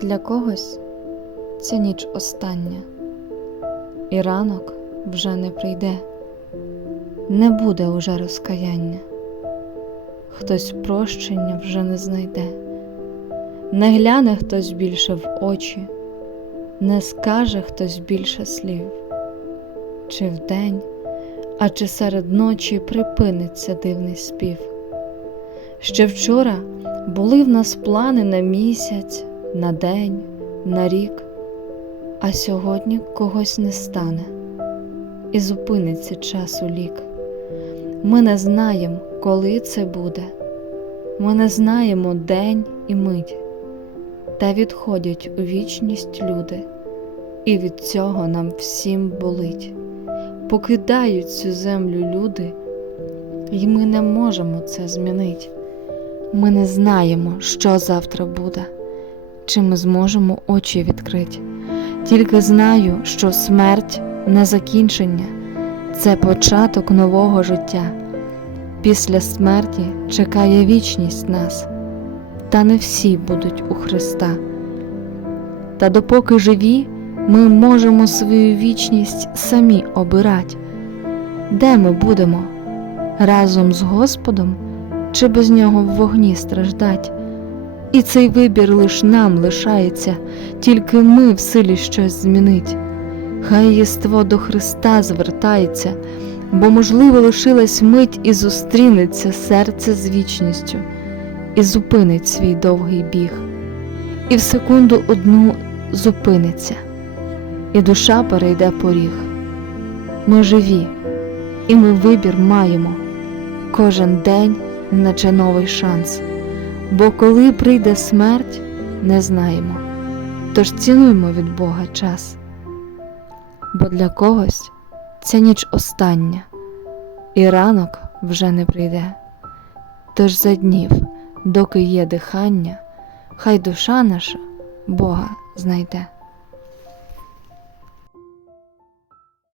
Для когось ця ніч остання, і ранок вже не прийде, не буде уже розкаяння, хтось прощення вже не знайде, не гляне хтось більше в очі, не скаже хтось більше слів, чи вдень, а чи серед ночі припиниться дивний спів. Ще вчора були в нас плани на місяць, на день, на рік, а сьогодні когось не стане і зупиниться час у лік. Ми не знаємо, коли це буде, ми не знаємо день і мить, та відходять у вічність люди, і від цього нам всім болить. Покидають цю землю люди, і ми не можемо це змінити. Ми не знаємо, що завтра буде, чи ми зможемо очі відкрити. Тільки знаю, що смерть не закінчення, це початок нового життя. Після смерті чекає вічність нас, та не всі будуть у Христа. Та допоки живі, ми можемо свою вічність самі обирати. Де ми будемо? Разом з Господом чи без нього в вогні страждать? І цей вибір лиш нам лишається, тільки ми в силі щось змінить. Хай єство до Христа звертається, бо, можливо, лишилась мить і зустрінеться серце з вічністю, і зупинить свій довгий біг, і в секунду одну зупиниться, і душа перейде поріг. Ми живі, і ми вибір маємо кожен день, наче новий шанс. Бо коли прийде смерть, не знаємо, тож цінуймо від Бога час. Бо для когось ця ніч остання, і ранок вже не прийде. Тож за днів, доки є дихання, хай душа наша Бога знайде.